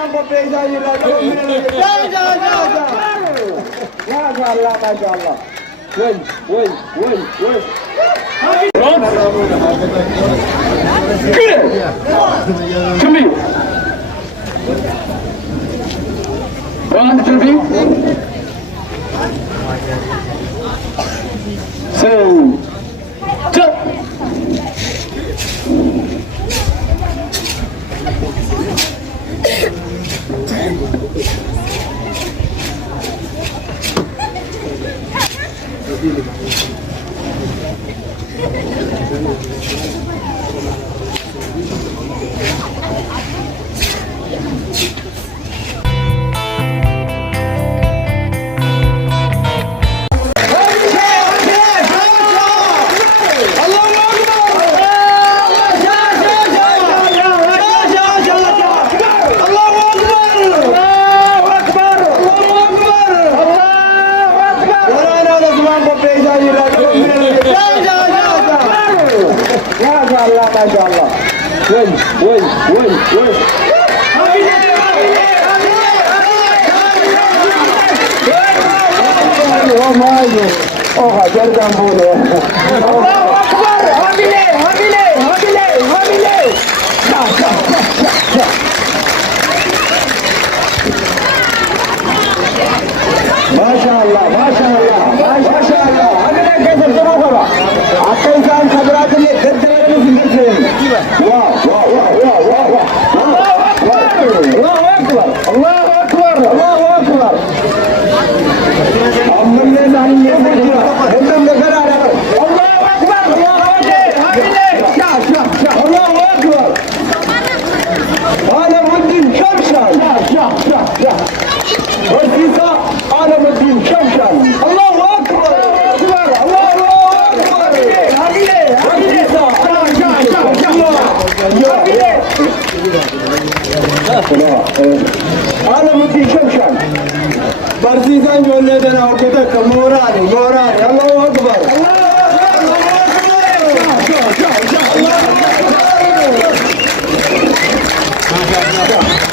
जवान को पेश आइए माशाअल्लाह माशाअल्लाह 준비. 준비. 시작. माशाअल्लाह ओह जरदान बोले अल्लाहू अकबर हमले हमले हमले हमले माशाअल्लाह माशाअल्लाह माशाअल्लाह हमने कैसे शुरू करा आपका इंसान खबरा के लिए वाह वाह वाह वाह वाह वाह अल्लाहू अकबर अल्लाहू अकबर अल्लाहू अकबर हमने जानिए एकदम नजर आ रहा है अल्लाहू अकबर अल्लाहू अकबर आलमुद्दीन शमशान वजीफा आलमुद्दीन शमशान अल्लाहू अकबर अल्लाहू अकबर वजीफा आलमुद्दीन शमशान बर्जीजान बोलने देना हो कहता मोरानी मोरानी अल्लाहू अकबर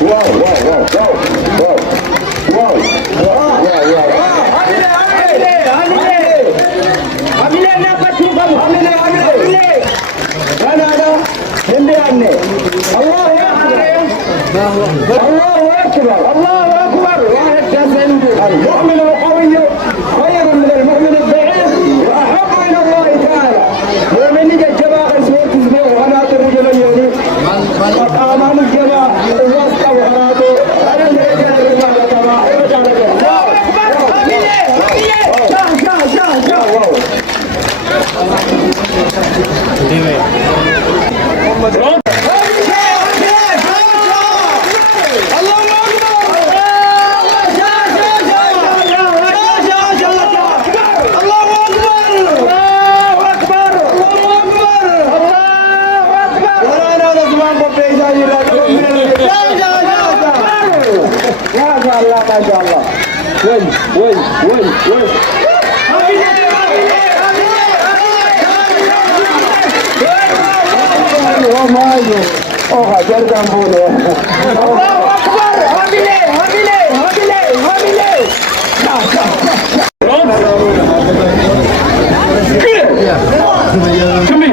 वाह वाह वाह वाह الله أكبر الله أكبر واحد جزء المؤمن القوي خير من المؤمن الضعيف وأحب إلى الله تعالى ومن يجي الجماعة سويت اسمه وهنات الرجل اليومي أمام الجماعة الوسط وهناته أنا من رجال الله جماعة الله أكبر माशाअल्लाह माशाअल्लाह ओह जरदान बोले अल्लाहू अकबर हमले हमले हमले हमले 준비. 준비.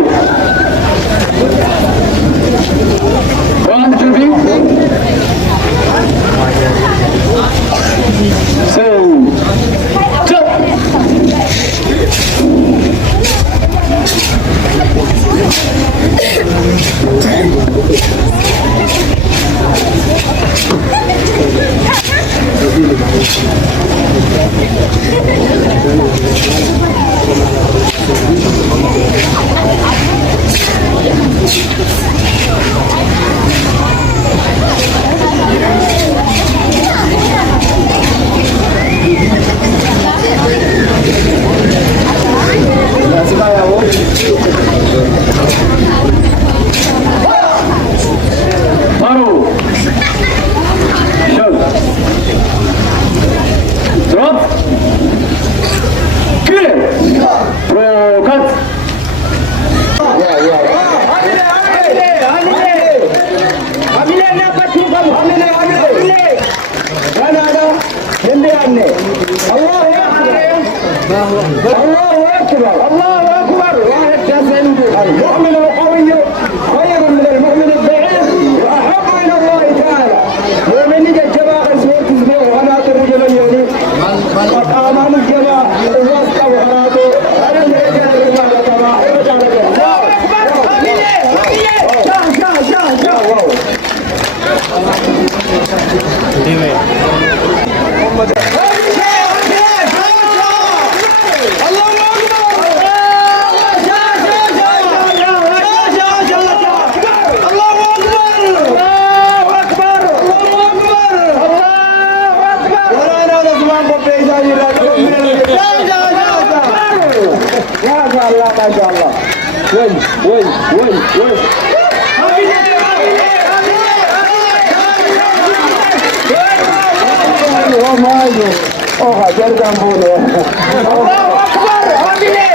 시작. ما شاء الله. وين اوه جردان بوله. الله اكبر. هامله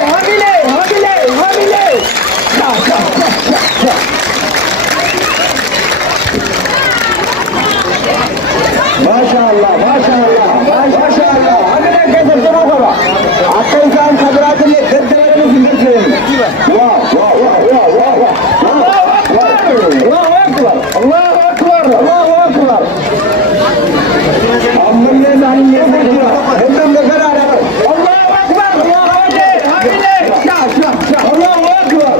ما شاء الله. هامله كيف تروح حتى انسان خبرات اللي تقدر في المسلم. الله اكبر. أما الناس عن الناس هم ذكر على الله أكبر.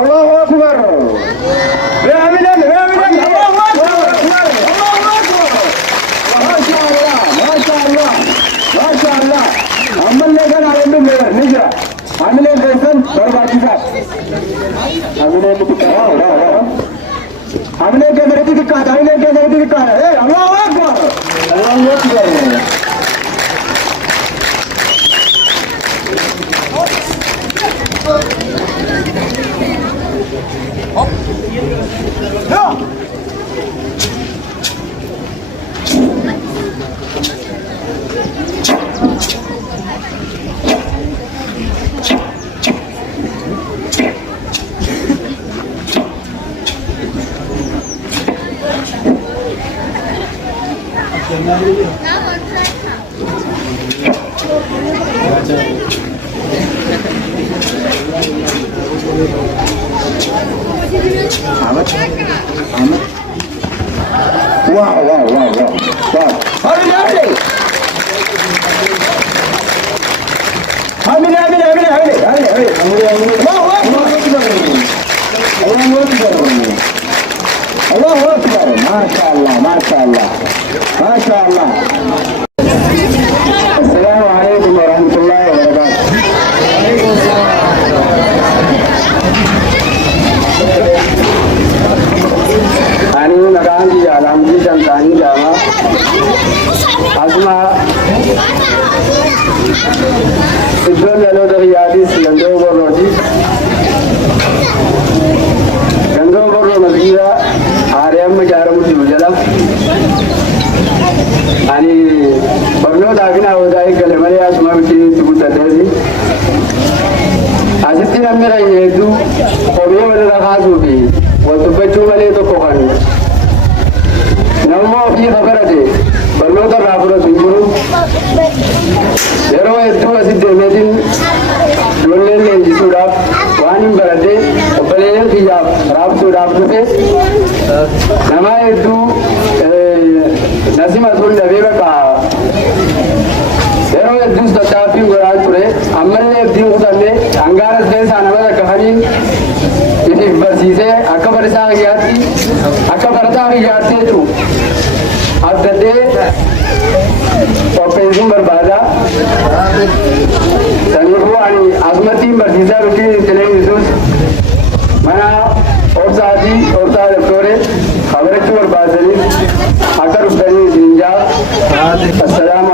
الله أكبر. راملا الله أكبر. ما شاء الله. أما اللي كان على النبي نجرا عملين غيثن بربع كتاب عملين بكرة عملين كذا بكرة الله أكبر. واو. الله أكبر. ما شاء الله. السلام عليكم ورحمة الله وبركاته. أنا مكاني جالام جي جانتاني جاما أسمع إدرام يلو دريادي سيندو بروجي गंगो बरो मस्जिदा आर्यम जारम जुजला आणि बरनो दागिना होदाई कलेमरे आसमा बिटी तुकुता देसी आसिती अमेरा येदू ओबिये वाले रखासु भी वो तो बच्चों वाले तो कोहन नमो ये खबर है बरनो तो राबरो सिंगुरु येरो येदू आसिती मेदिन डोले ले जिसुड़ा वानी बरदे Beliau tidak rabu tu nama itu nasi masuk dari mereka. Kalau itu sudah tapi orang tu le, amalnya itu sudah le, anggaran dari sana mereka kahani ini bersih akak berasa tu. Ada deh, operasi berbeza. Dan itu ani azmati bersih rutin televisi. mana orsaadi doktore khabaratu और बाजरी agar usani dinja assalamu